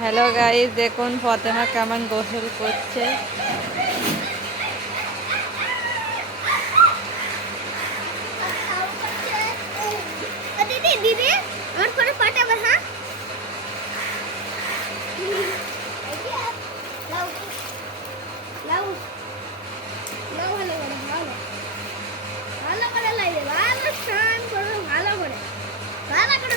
Hello guys দেখুন ফতেমা কেমন গোসল করছে। ভালো করে ভালো করে ভালো করে ভালো করে।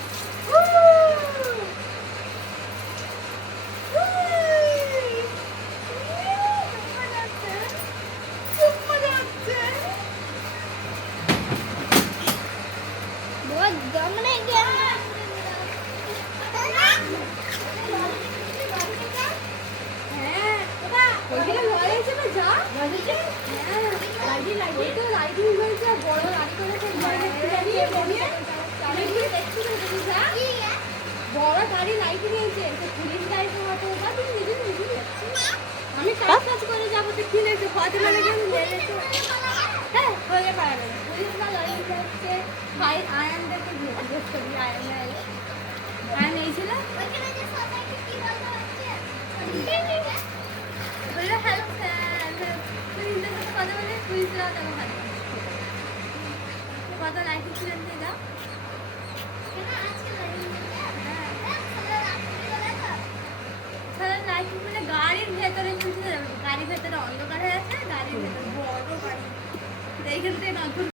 বড় গাড়ি লাইট নিয়েছে পুলিশ মতো বা তুমি নিজে আমি কাজ কাজ করে যাব তো কি লেগেছে হ্যাঁ হয়ে পারে পুলিশ হচ্ছে ভাই আয়ানদেরকে জিজ্ঞেস করি আয়ান আয়ান এই ছিল? বলল হ্যালো স্যার তুই ইন্টার সাথে কথা বলে পুলিশরা তখন ভালো কত লাইট ছিলেন তুই দাও সারা লাইট গাড়ির ভেতরে গাড়ির ভেতরে অন্ধকার হয়ে আছে গাড়ির ভেতরে বড় গাড়ি। এইখান থেকে নজর